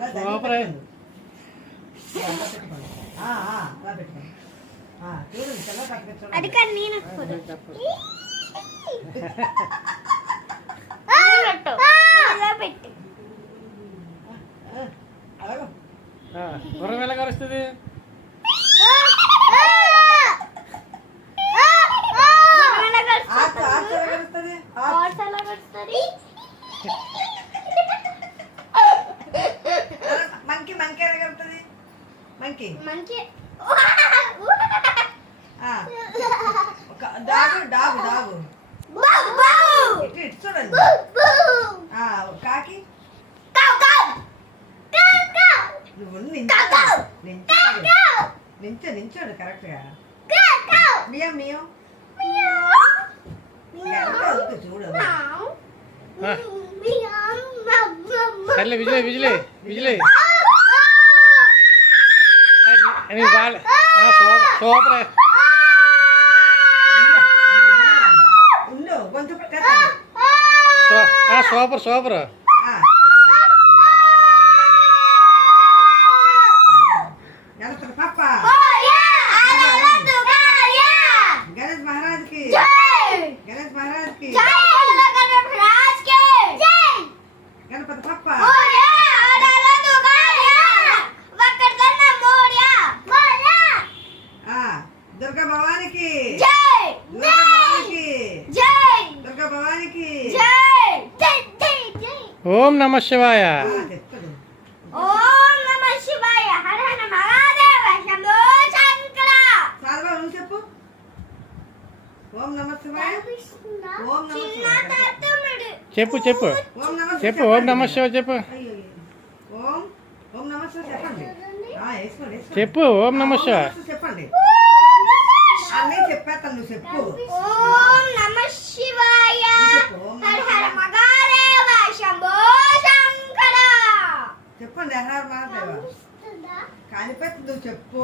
Super. అది కానీ నేను పెట్టి గుర్రం ఎలా కరుస్తుంది? మంకీ మంకీ ఎలా కలుగుతుంది? మంకీ మంకీ డాగు డాగు డాగు ఇటు ఇటు చూడండి. కాకి నువ్వు నించోడు కరెక్ట్ గా. మియం మియం చూడు. సర్లే విజయ్ విజయ్ విజయ్ సూపర్. గొంతు సూపర్ సూపర్. గణపతి పప్ప గణేష్ మహారాజ్ కి గణేష్ మహారాజ్ కి గణపతి పప్ప దుర్గా భవానికి దుర్గా భవానికి ఓం నమ శివాయ. ఓం నమ శివాయ. హర హర మహాదేవ శంభో శంకర. సాల్వా నువ్వు చెప్పు. ఓం నమ శివాయ. ఓం నమ శివాయ చెప్పు చెప్పు చెప్పు. ఓం నమ శివ చెప్పు ఓం ఓం నమ శివ చెప్పండి. చెప్పు ఓం నమ శివ చెప్పండి. అన్నీ చెప్పేస్తాను నువ్వు చెప్పు. ఓం నమ శివాయ. హర హర మహాదేవ శంభో శంకర. చెప్పండి. హర మహాదేవ కానిపెట్టి నువ్వు చెప్పు.